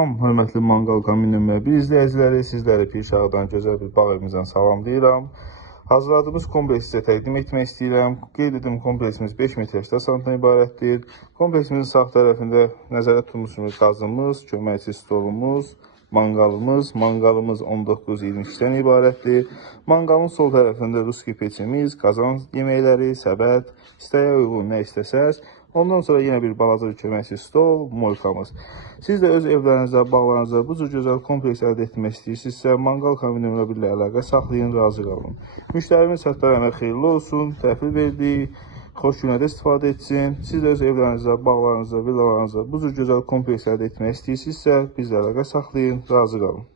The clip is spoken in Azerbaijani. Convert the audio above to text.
Hörmətli Manqal Kombinatı izləyiciləri, sizləri Pirşağdan gözəl bir bağ evimizdən salamlayıram. Hazırladığımız kompleksi sizə təqdim etmək istəyirəm. Qeyd edim, kompleksimiz 5 metr əsasən ibarətdir. Kompleksimizin sağ tərəfində nəzərdə tutulmuş qazımız, köməkçi stolumuz, manqalımız 19-22-dən ibarətdir. Manqalın sol tərəfində ruski peçimiz, qazan yeməkləri, səbət, istəyə uyğun nə istəsəz. Ondan sonra yenə bir balaca köməkçi stol, moykamız. Siz də öz evlərinizdə, bağlarınızda bu cür gözəl kompleks əldə etmək istəyirsinizsə, Manqal Kombinatı ilə əlaqə saxlayın, razı qalın. Müştərimiz çatdar əmək xeyirli olsun, təhvil verdik, xoş günlərdə istifadə etsin. Siz də öz evlərinizdə, bağlarınızda, villalarınızda bu cür gözəl kompleks əldə etmək istəyirsinizsə, bizlə əlaqə saxlayın, razı qalın.